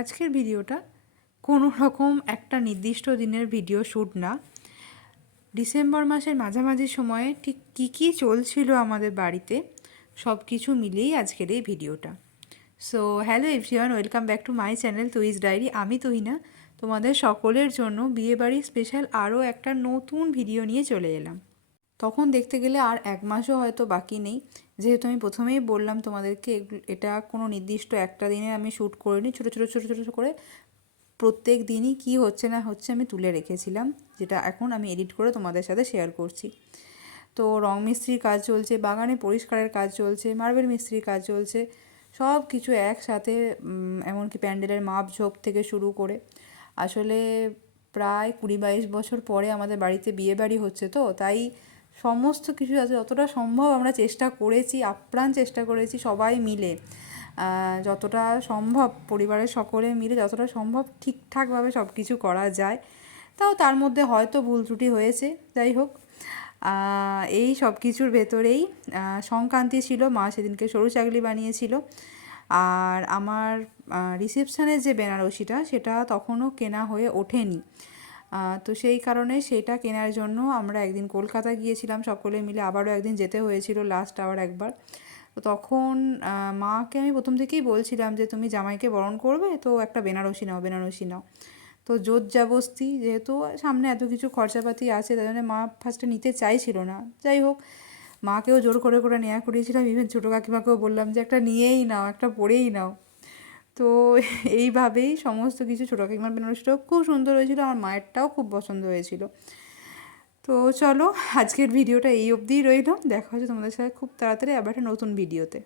আজকের ভিডিওটা কোনো রকম একটা নির্দিষ্ট দিনের ভিডিও শ্যুট না। ডিসেম্বর মাসের মাঝামাঝি সময়ে ঠিক কী চলছিল আমাদের বাড়িতে সব কিছু মিলিয়েই আজকের এই ভিডিওটা। So hello everyone, welcome back to my channel Tuhi's diary. আমি তুহিনা তোমাদের সকলের জন্য বিয়েবাড়ির স্পেশাল আরও একটা নতুন ভিডিও নিয়ে চলে এলাম। তখন দেখতে গেলে আর এক মাসও হয়তো বাকি নেই, যেহেতু আমি প্রথমেই বললাম তোমাদেরকে এটা কোনো নির্দিষ্ট একটা দিনে আমি শ্যুট করিনি, ছোটো ছোটো ছোটো ছোটো করে প্রত্যেক দিনই কী হচ্ছে না হচ্ছে আমি তুলে রেখেছিলাম, যেটা এখন আমি এডিট করে তোমাদের সাথে শেয়ার করছি। তো রং মিস্ত্রির কাজ চলছে, বাগানে পরিষ্কারের কাজ চলছে, মার্বেল মিস্ত্রির কাজ চলছে, সব কিছু একসাথে, এমনকি প্যান্ডেলের মাপঝোপ থেকে শুরু করে। আসলে প্রায় 20-22 বছর পরে আমাদের বাড়িতে বিয়েবাড়ি হচ্ছে, তো তাই সমস্ত কিছু আছে যতটা সম্ভব আমরা চেষ্টা করেছি, আপ্রাণ চেষ্টা করেছি সবাই মিলে, যতটা সম্ভব পরিবারের সকলে মিলে যতটা সম্ভব ঠিকঠাকভাবে সব কিছু করা যায়। তাও তার মধ্যে হয়তো ভুল ত্রুটি হয়েছে, যাই হোক। এই সব কিছুর ভেতরেই সংক্রান্তি ছিল, মা সেদিনকে সরু চাকলি বানিয়েছিল। আর আমার রিসেপশানের যে বেনারসিটা সেটা তখনও কেনা হয়ে ওঠেনি, তো সেই কারণে সেটা কেনার জন্য আমরা একদিন কলকাতা গিয়েছিলাম সকলে মিলে, আবারও একদিন যেতে হয়েছিল লাস্ট আবার একবার। তো তখন মাকে আমি প্রথম থেকেই বলছিলাম যে তুমি জামাইকে বরণ করবে তো একটা বেনারসি নাও, বেনারসি নাও। তো জোর জাবস্তি, যেহেতু সামনে এত কিছু খরচাপাতি আছে, তাই জন্য মা ফার্স্টে নিতে চাইছিল না। যাই হোক, মাকেও জোর করে করে নেওয়া করিয়েছিলাম, ইভেন ছোটো কাকিমাকেও বললাম যে একটা নিয়েই নাও, একটা পরেই নাও। তো এইভাবেই সমস্ত কিছু, ছোটো কাকিমার বেনারসিটাও খুব সুন্দর হয়েছিল, আমার মায়েরটাও খুব পছন্দ হয়েছিল। তো চলো, আজকের ভিডিওটা এই অবধিই রইল। দেখা হচ্ছে তোমাদের সাথে খুব তাড়াতাড়ি আবার একটা নতুন ভিডিওতে।